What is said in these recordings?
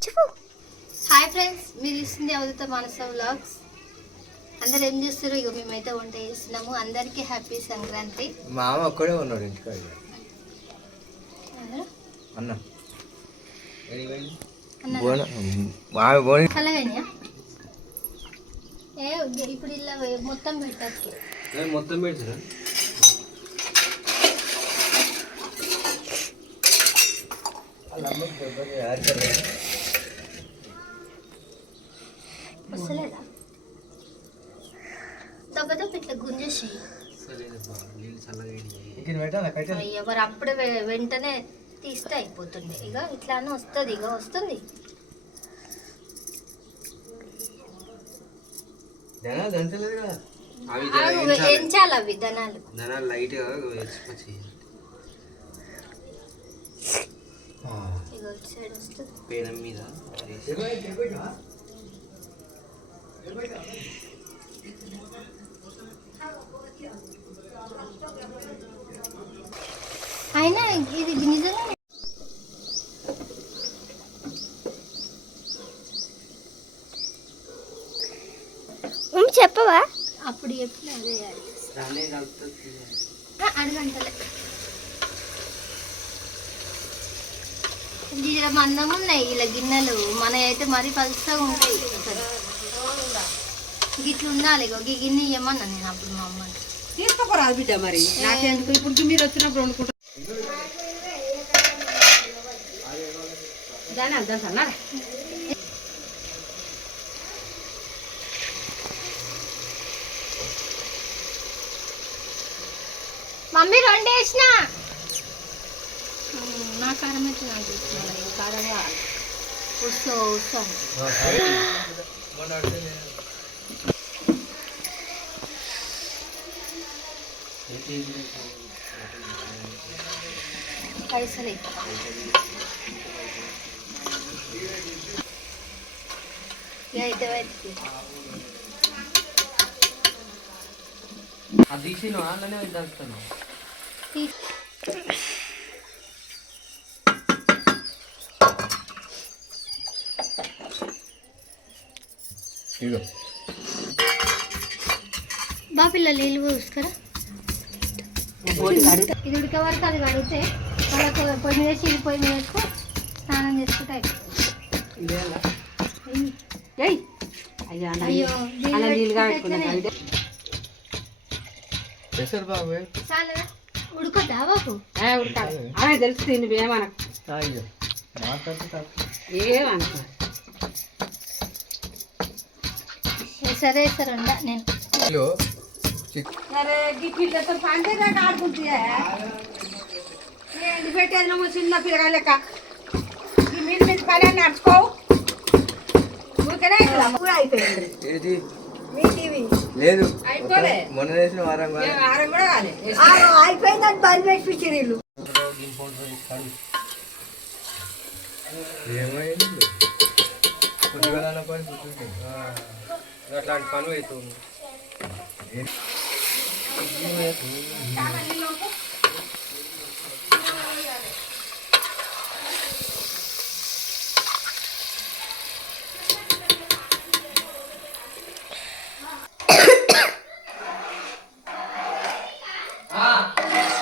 చెప్పు. Hi friends మీరు ఇస్తుంది అవధత మనస వ్లాగ్స్ అందరు ఏం చేస్తారు ఇక మేమైతే వంట చేస్తున్నాము. అందరికీ హ్యాపీ సంక్రాంతి. మామ ఒక్కడే ఉన్నాడు ఇంటికాడ. అన్న. ఏ ఇప్పుడు ఇలా మొత్తం పెట్టచ్చు మొత్తం పెడుతున్నా వస్తలేదా? దెబ్బతో ఇట్లా గుంజేసి. ఇక్కడ పెట్టాలా కట్టెలు అయ్యో మరి అప్పుడే వెంటనే తీస్తే అయిపోతుంది ఇక ఇట్లానే వస్తుంది ఇక వస్తుంది. జనాలు దంచలేదు కదా. అవి ఎంచాలి. అవి ధనాలు. ధనాలు లైట్ పేనం మీద. అయినా ఇది నిజంగా చెప్పవా? అప్పుడు చెప్పిన అదే అడగంటలే ఇలా మందం ఉన్నాయి ఇలా గిన్నెలు. మన అయితే మరీ పలుసగా ఉంటాయి. గిట్లు ఉండాలి గిన్నె ఇవ్వమన్నా నేను అప్పుడు మా అమ్మని తీసుకోపోరాదు బిడ్డ మరి. నాకెందుకు? ఇప్పుడు మీరు వచ్చినప్పుడు వండుకుంటా. దాని అర్థం సన్నారా మమ్మీ రెండు వేసిన? నా కారం అయితే నాకు తెచ్చిన మరి కారం వస్తూ వస్తాను పైసలు. అది తీసి నువ్వు అందులోనే దంచుతున్నావు ఇగో బా పిల్లలు నీళ్ళు పోసుకరా. ఇది ఉడికే వరకు అది కడిగితే వాళ్ళకు పొయ్యి మీద చీలి పొయ్యి మీద వేసుకో స్నానం చేసుకుంటాయి అయ్యో బాబు ఉడకాలి ఏమనుకో సరే సరే నేను అయ్యో చిక్ అరే గిట్లతో పంటే దాకా ఆడుకుంటే ఏంటి పెట్టేది చిన్న పిల్లగా లెక్క ఈ మీద మీద పని అని నడుచుకోవు ఊరికనే కూడా అయిపోయింది ఏది మీ టీవీ లేదు అయిపోలే. మొన్న వేసిన వారం ఏ వారం కూడా కాలే అయిపోయిందని బంద్ చేసి వీళ్ళు ఏమైంది కొద్దిగా దాని పని చూసుకుంటుంది. అట్లాంటి పనులు అవుతుంది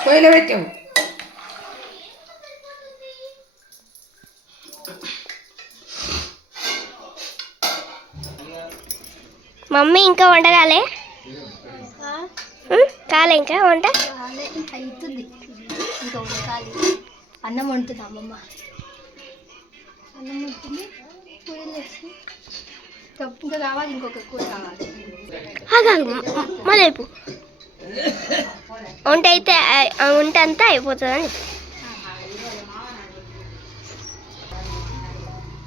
పొయ్యిలో పెట్టాము మమ్మీ ఇంకా వంట కాలే ఇంకా వంట అవుతుంది ఇంకా ఉడకాలి. అన్నం వండుతుంది అమ్మమ్మ. అన్నం వండుతుంది కూరలు తప్పు ఇంకా కావాలి ఇంకొక కూర కావాలి. మొదలు వంట అయితే వంట అంతా అయిపోతుందని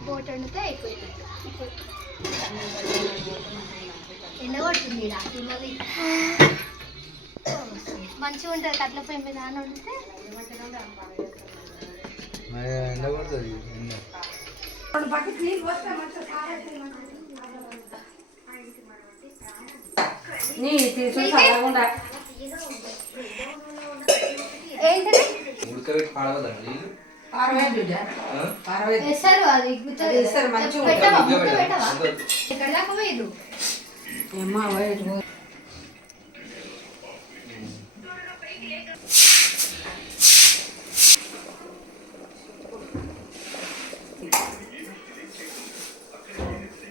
బోట్ వండితే అయిపోయింది. ఎండ కొడుతుంది మళ్ళీ మంచిగా ఉంటుంది కట్ల పొయ్యి మీద అని వండితే. ఎండ ఉడకబెట్టి పాడవదండి నీళ్ళు పారవేయండి బిడ్డ. ఆ? పారవేయండి. వేస్తారు అది గుర్తుంది వేస్తారు, మంచిగా పెట్టవా ఉంటుంది. ముద్ద పెట్టవా అంతే. ఎక్కడ దాకా పోయిర్రు ఏమ్మా, పోయేటి పో.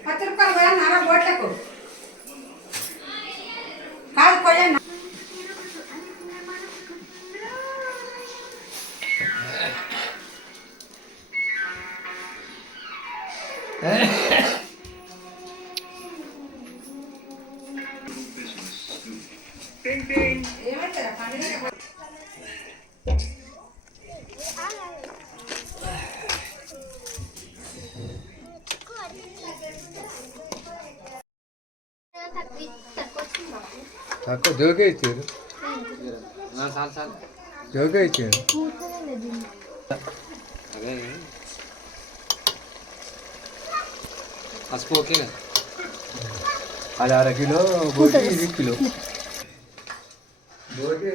పది రూపాయలు కూడా నర బోట్లకు आपको दो गई थी ना साल साल दो गई थी పసుపు ఓకే అది అర కిలో బోటి ఇది కిలో బోటి